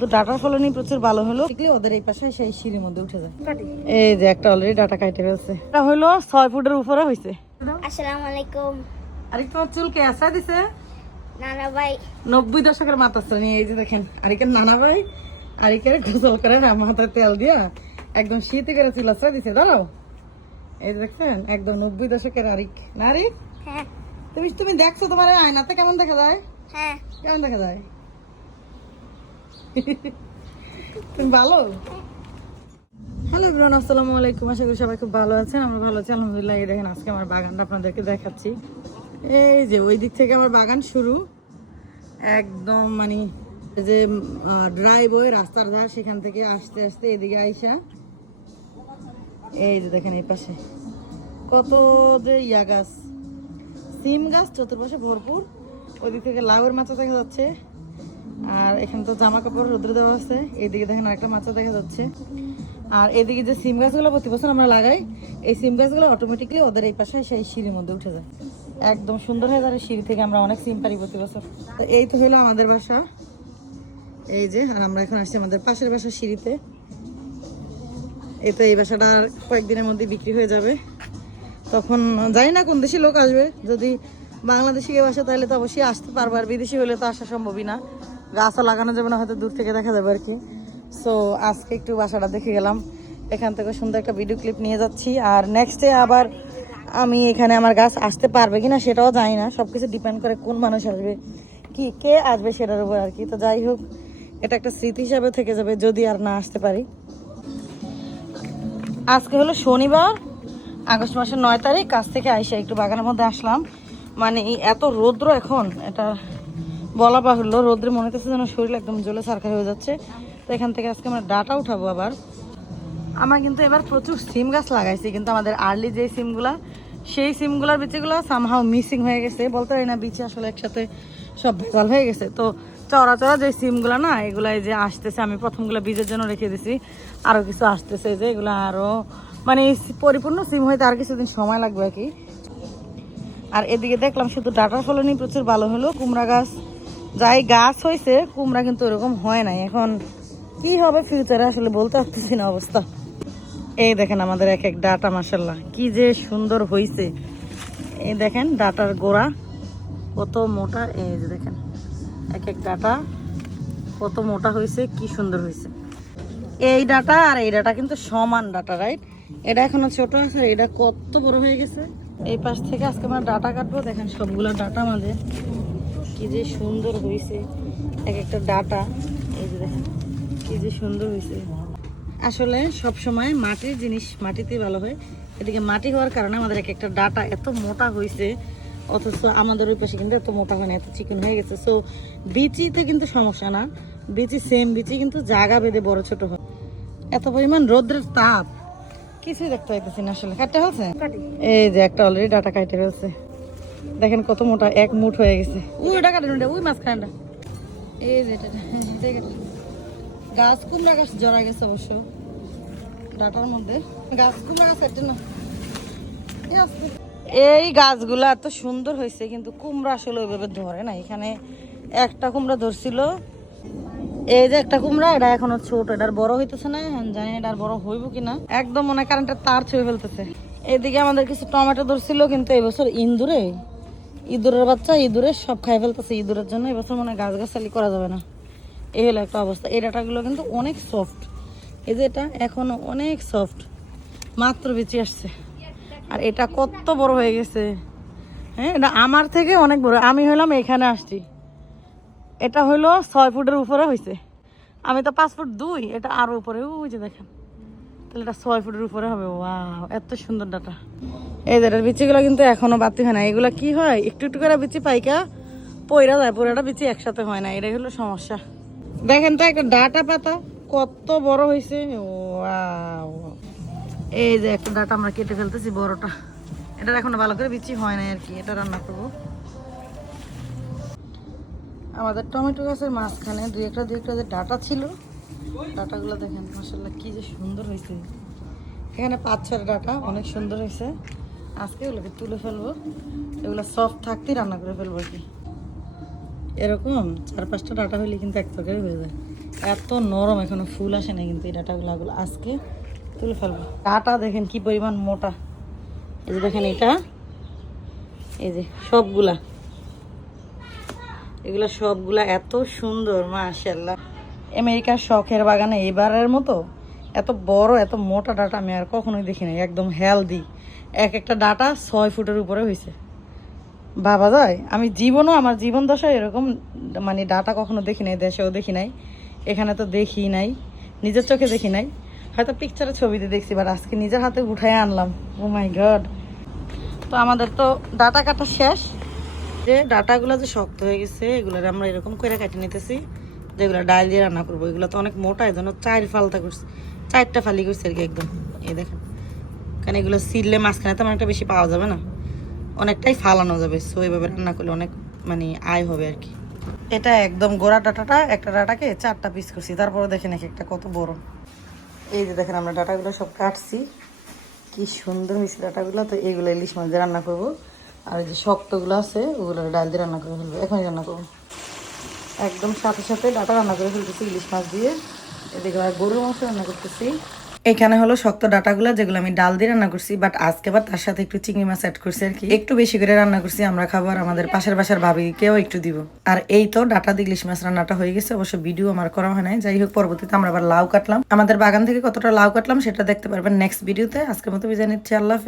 তো ডাটার ফলনই প্রচুর ভালো হলো। ওদের এই পাশে সেই সিঁড়ির মধ্যে উঠে যায়। এই যে একটা অলরেডি ডাটা কাটে ফেলছে। এটা হলো ছয় ফুটের উপরে হয়েছে আসসালামু আলাইকুম। আরেক তোমার চুল কে আসা দিছে? নানা ভাই। নব্বই দশকের মাথা শ্রেণি এই যে দেখেন আরিকের নানা ভাই আরিকের গোসল করে না মাথায় তেল দিয়া একদম শীতে করে চুল আসা দিছে দাঁড়াও। এই যে দেখছেন একদম নব্বই দশকের আরিক না আরিক হ্যাঁ। তুমি তুমি দেখছ তোমার আয়নাতে কেমন দেখা যায়? হ্যাঁ। কেমন দেখা যায়? তুমি ভালো? হ্যালো ইব্রান আসসালামু আলাইকুম। আশা করি সবাই খুব ভালো আছেন, আমরা ভালো আছি। আলহামদুলিল্লাহ, এই দেখেন আজকে আমার বাগানটা আপনাদেরকে দেখাচ্ছি। এই যে ওই দিক থেকে আমার বাগান শুরু। একদম মানে যে ড্রাইভ ওই রাস্তার ধার সেখান থেকে আসতে আসতে এদিকে আইসা। এই যে দেখেন এই পাশে। কত যে ইয়া গাছ। সিম গাছ চতুর্পাশে ভরপুর। ওইদিক থেকে লাউয়ের মাচা দেখা যাচ্ছে। আর এখানে তো জামা কাপড় রোদ্রে দেওয়া আছে। এইদিকে দেখেন আরেকটা মাচা দেখা যাচ্ছে। আর এদিকে যে সিম গাছগুলো প্রতি বছর আমরা লাগাই, এই সিম গাছগুলো অটোমেটিকলি ওদের এই পাশে সেই সিঁড়ির মধ্যে উঠে যায়। একদম সুন্দর হয়ে যায় সিঁড়ি থেকে আমরা অনেক সিম পারি প্রতি বছর। তো এই তো হলো আমাদের বাসা। এই যে, আর আমরা এখন আসছি আমাদের পাশের বাসার সিঁড়িতে। এই তো এই বাসাটা কয়েকদিনের মধ্যে বিক্রি হয়ে যাবে। তখন জানি না কোন দেশে লোক আসবে। যদি বাংলাদেশি আসে তাহলে তো অবশ্যই আসতে পারব, আর বিদেশি হলে তো আসা সম্ভবই না। গাছও লাগানো যাবে না, হয়তো দূর থেকে দেখা যাবে আর কি। সো আজকে একটু বাসাটা দেখে গেলাম। এখান থেকে সুন্দর একটা ভিডিও ক্লিপ নিয়ে যাচ্ছি। আর নেক্সট ডে আবার আমি এখানে আমার গাছ আসতে পারবে কি না সেটাও জানি না। সব কিছু ডিপেন্ড করে কোন মানুষ আসবে, কি, কে আসবে সেটার উপর আর কি। তো যাই হোক, এটা একটা স্মৃতি হিসাবে থেকে যাবে, যদি আর না আসতে পারি। আজকে হলো শনিবার, আগস্ট মাসের নয় তারিখ। কাছ থেকে আইসা একটু বাগানের মধ্যে আসলাম। মানে এত রৌদ্র এখন, এটা বলা বাহুল্য, রৌদ্রে মনে হচ্ছে যেন শরীর একদম জ্বলে সারকার হয়ে যাচ্ছে। তো এখান থেকে আজকে আমরা ডাটা উঠাবো আবার। আমরা কিন্তু এবার প্রচুর সিম গাছ লাগাইছি, কিন্তু আমাদের আর্লি যে সিমগুলা, সেই সিমগুলার বিচিগুলো সামহাও মিসিং হয়ে গেছে। বলতে পারি না বিচি আসলে একসাথে সব ভেজাল হয়ে গেছে। তো চড়া চড়া যে সিমগুলো না এগুলা এই যে আসতেছে, আমি প্রথমগুলো বীজের জন্য রেখে দিছি। আরও কিছু আসতেছে যে এগুলো আরও মানে পরিপূর্ণ সিম হইতে আর কিছুদিন সময় লাগবে আর কি। আর এদিকে দেখলাম শুধু ডাটার ফলনই প্রচুর ভালো হলো, কুমড়া গাছ, যাই গাছ হয়েছে, কুমড়া কিন্তু ওরকম হয় নাই। এখন কি হবে ফিউচারে আসলে বলতে পারতেছি না অবস্থা। এই দেখেন আমাদের এক এক ডাটা মাসাল্লাহ কি যে সুন্দর হয়েছে এই দেখেন ডাটার গোড়া, কত মোটা, এই যে দেখেন, এক এক ডাটা, কত মোটা হয়েছে কি সুন্দর হয়েছে এই ডাটা আর এই ডাটা কিন্তু সমান ডাটা রাইট এটা এখনও ছোট আছে এটা কত বড় হয়ে গেছে? এই পাশ থেকে আজকে আমরা ডাটা কাটবো। দেখেন সবগুলো ডাটা আমাদের। কি যে সুন্দর হয়েছে এক একটা ডাটা। এই যে দেখেন, কি যে সুন্দর হয়েছে আসলে সব সময় মাটির জিনিস মাটিতে ভালো হয়। এদিকে মাটি হওয়ার কারণে আমাদের এক একটা ডাটা এত মোটা হয়েছে অথচ আমাদের ওই পাশে কিন্তু এত মোটা হয় না, এত চিকন হয়ে গেছে। সো বিচিতে কিন্তু সমস্যা না। বিচি সেম বিচি কিন্তু জায়গা বেঁধে বড় ছোট হয়। এত পরিমাণ রোদ্রের তাপ। কিছুই দেখতে পাইতেছি না আসলে। কাটতে হচ্ছে এই যে একটা অলরেডি ডাটা কাটে ফেলছে। দেখেন কত মোটা এক মুঠ হয়ে গেছে। ওই ওটা কাটেন ওটা ওই মাঝখানটা এই যে এটা। গাছ কুমড়া গাছ জড়া গেছে অবশ্য। ডাটার মধ্যে। গাছ কুমড়া গাছ একটা না। এই গাছগুলো এত সুন্দর হয়েছে কিন্তু কুমড়া আসলে ওইভাবে ধরে না। এখানে একটা কুমড়া ধরছিল এই যে একটা কুমড়া, এটা এখনও ছোট, এটার বড় হইতেছে না জানি এটার বড় হইব কিনা। একদম মনে কারেন্টের তার ছুঁয়ে ফেলতেছে। এদিকে আমাদের কিছু টমেটো ধরছিল, কিন্তু এবছর বছর ইন্দুরে ইঁদুরের বাচ্চা, ইঁদুরে সব খাই ফেলতেছে। ইঁদুরের জন্য এবছর মনে হয় গাছ গাছালি করা যাবে না। এই হলো একটা অবস্থা। এই ডাটাগুলো কিন্তু অনেক সফট এই যে এটা এখনও অনেক সফট মাত্র বেঁচে আসছে। আর এটা কত বড় হয়ে গেছে। হ্যাঁ এটা আমার থেকে অনেক বড়। আমি হলাম এখানে আসছি। এটা হইল ছয় ফুটের উপরে হয়েছে আমি তো পাঁচ ফুট দুই, এটা আরও উপরে, ওই যে দেখেন। তাহলে এটা ছয় ফুটের উপরে হবে, ওয়াও, এত সুন্দর ডাটা। এই যে এটার বিচিগুলো কিন্তু এখনও বাতি হয় না। এগুলো কি হয়? একটু একটু করে বিচি পাইকা পয়রা যায় পয়রাটা বিচি একসাথে হয় না। এটাই হলো সমস্যা। দেখেন তো একটা ডাটা পাতা, কত বড় হয়েছে এই যে একটা ডাটা আমরা কেটে ফেলতেছি বড়টা। এটা এখনও ভালো করে বিচি হয় না আর কি, এটা রান্না করব। আমাদের টমেটো গাছের মাঝখানে দুই একটা দুই একটা যে ডাটা ছিল, ডাটাগুলো দেখেন মাসাল্লাহ কি যে সুন্দর হয়েছে। এখানে পাঁচ ছয় ডাটা, অনেক সুন্দর হয়েছে। আজকে এগুলোকে তুলে ফেলব। এগুলো সফট থাকতেই রান্না করে ফেলব কি। এরকম চার পাঁচটা ডাটা হইলে কিন্তু এক তরকারি হয়ে যায়। এত নরম এখনও ফুল আসে না কিন্তু এই ডাটাগুলো গুলো আজকে তুলে ফেলব। ডাটা দেখেন কি পরিমাণ মোটা। এই যে দেখেন এটা। এই যে সবগুলা। এগুলা সবগুলা এত সুন্দর মাশাল্লাহ আমেরিকার শখের বাগানে এবারের মতো এত বড়, এত মোটা ডাটা আমি আর কখনোই দেখি নাই, একদম হেলদি। এক একটা ডাটা ছয় ফুটের উপরে হয়েছে বাবা যায়, আমি জীবনও, আমার জীবন দশায় এরকম মানে ডাটা কখনো দেখি নাই, দেশেও দেখি নাই, এখানে তো দেখি নাই, নিজের চোখে দেখি নাই। হয়তো পিকচারে ছবিতে দেখছি বাট আজকে নিজের হাতে উঠাই আনলাম। ও মাই গড তো আমাদের তো ডাটা কাটা শেষ। যে ডাটাগুলো যে শক্ত হয়ে গেছে এগুলো আমরা এরকম করে কেটে নিতেছি। যেগুলো ডাল দিয়ে রান্না করব, এগুলো তো অনেক মোটা, এই জন্য চার ফালতা করছি। চারটা ফালি করছি আর কি একদম। এই দেখেন। কারণ এগুলো সিললে মাঝখানে তো অনেকটা বেশি পাওয়া যাবে না। অনেকটাই ফালানো যাবে সো এইভাবে রান্না করলে অনেক মানে আয় হবে আর কি। এটা একদম গোড়া ডাটাটা, একটা ডাটাকে চারটা পিস করছি। তারপরে দেখেন এক একটা কত বড়। এই যে দেখেন আমরা ডাটাগুলো সব কাটছি। কি সুন্দর হয়েছে ডাটাগুলো। তো এইগুলো ইলিশ মাছ রান্না করব। আর যে শক্তগুলো আছে, ওগুলো ডাল দিয়ে রান্না করে ফেলব। এখনই রান্না করব। একদম সাথে সাথে ডাটা রান্না করে ফেলতেছি, ইলিশ মাছ দিয়ে। এদিকে গরুর মাংস রান্না করতেছি। এখানে হলো শক্ত ডাটাগুলো, যেগুলো আমি ডাল দিয়ে রান্না করছি বাট আজকে আবার তার সাথে একটু চিংড়ি মাছ অ্যাড করছি আর কি। একটু বেশি করে রান্না করছি, আমরা খাবার আমাদের পাশের বাসার ভাবিকেও একটু দিব। আর এই তো ডাটা দিয়ে ইলিশ মাছ রান্নাটা হয়ে গেছে, অবশ্য ভিডিও আমার করা হয় নাই। যাই হোক, পরবর্তীতে আমরা আবার লাউ কাটলাম। আমাদের বাগান থেকে কতটা লাউ কাটলাম সেটা দেখতে পারবেন নেক্সট ভিডিওতে আজকের মতো বিদায় নিচ্ছি, আল্লাহ